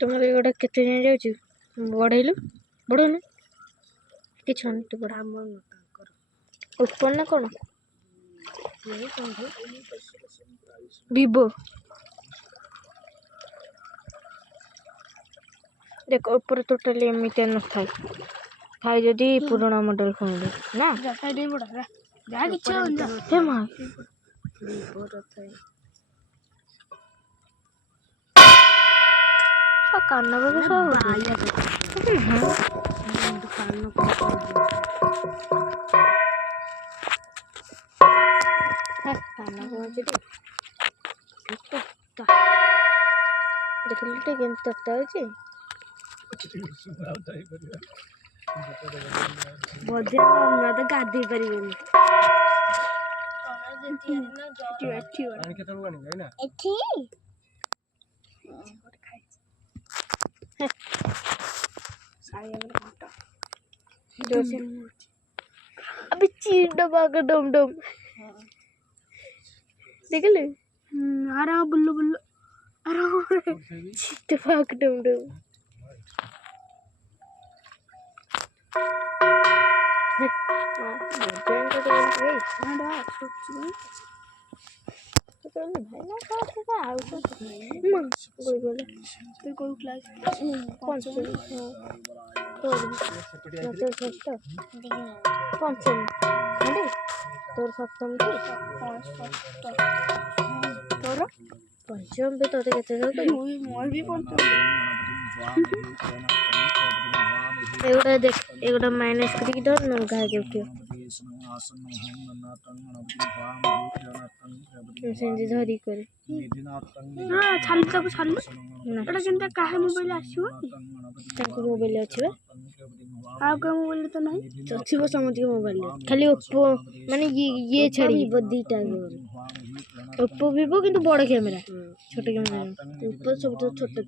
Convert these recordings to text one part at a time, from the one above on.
तुम्हारे गोटे केते जाए जाऊँ बढ़ेलु बढ़ौनु कि छुट बड़ा ऊपर ना कौन वीवो देख ऊपर टोटाली एमती न था थाई जदि पुराना मॉडल फोन ना हे मां कान बगे सब देखते तत्ता बोधे तो गाधे पार अभी चीड़ बाग डम डम देख ले अरे बुल्लू बुल्लू अरे चीड़ बाग डम डम पंचम तोर सप्तम तोर पंचम भी तोते केते मोर भी पंचम एगोटा देख एगोटा माइनस करके धर न गाय के उठियो सेंजी धरी करे हां छाली ताको छाली एटा केनता काहे मोबाइल आसीयो ताको मोबाइल अछि बा आ का मोबाइल तो नहीं अच्छी वो समझ के मोबाइल खाली ओप्पो माने ये छड़ी बदीटा ओप्पो वीवो किंतु बड़ कैमरा छोटे कैमरा ओप्पो सब तो छोटे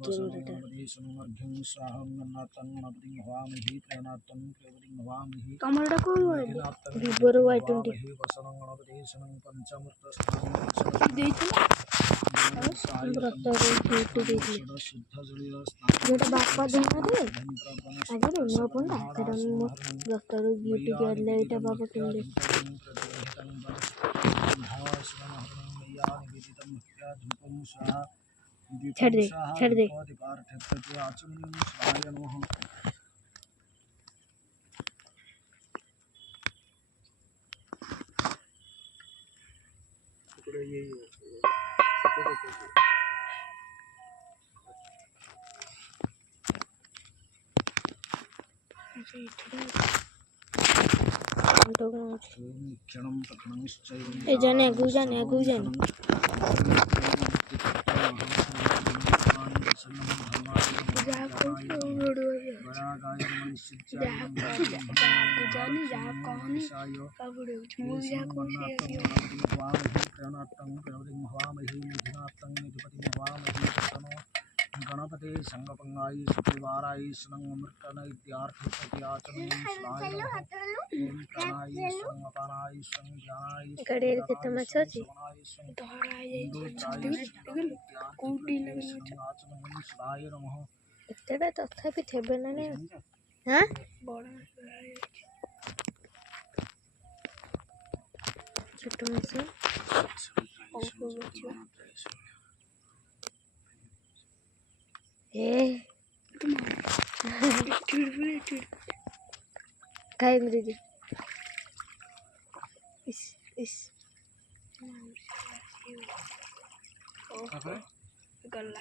कैमरा कमरटा को वीवो रो Y20 देइछ ब्रतर यूट्यूब देइछ जेटा बापा देना रे आगे नो पंडा तेरा मो ब्रतर यूट्यूब आले एटा बापा किनले छड़ दे ए जाने अगु जाने गणपति संगपंगाई सुवाराई स्नंगमृतन इत्यार्थप्रत्याचनं स्वाय ओम प्राणाय संगपानाय संज्ञानाय गड़ेर के तमाचा छी कोटी लगन स्वाय नमः एतेबे तथापि थेबे ना ने हां बड़ा छोटो मसा काय मेरे जी इस गल्ला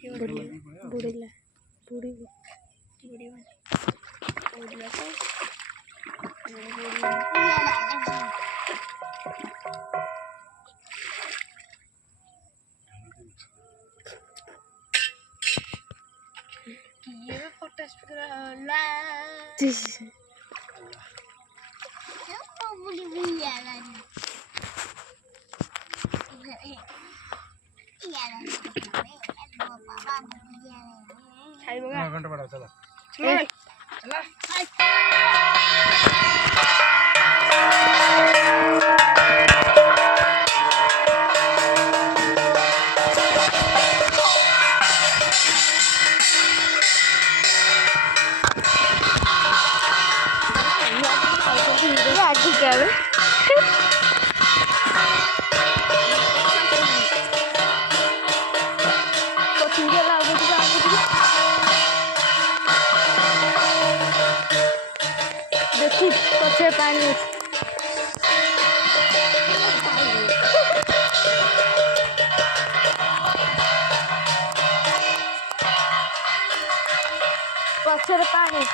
बुढ़ीला बुढ़ी ये फोटो ला बुढ़ी भैया घंटा बड़ा चला आवे देखी पछे पानी पछे पानी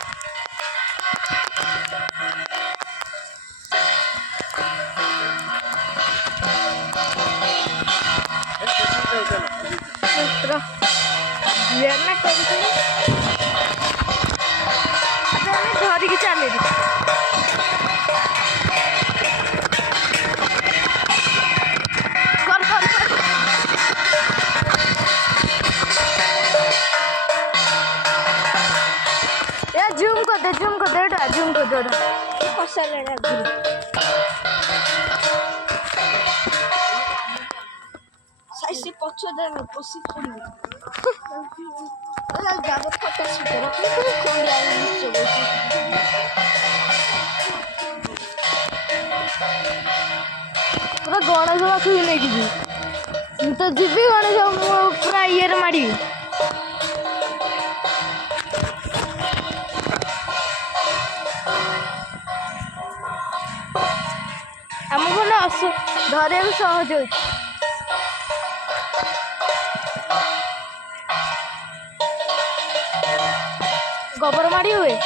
धरिकी चले जूम कर दे जूम कर दे जूम कर दे साइसी पछो दे पसी पड़ी ए जाबो फटा सुपर कोन यार पूरा गणेश पाख भी नहीं जी तो जीवी गणेश पूरा ये माड़ी आमको ना धरे भी सहज हो गोबर माड़ी हुए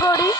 गोड़ी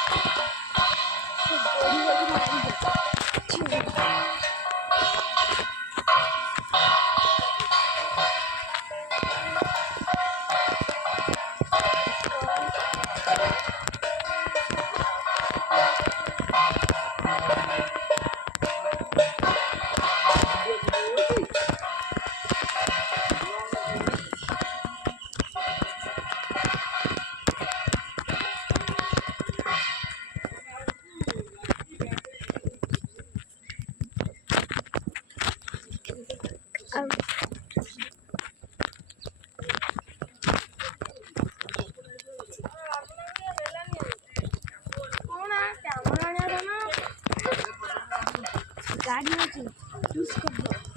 गाड़ी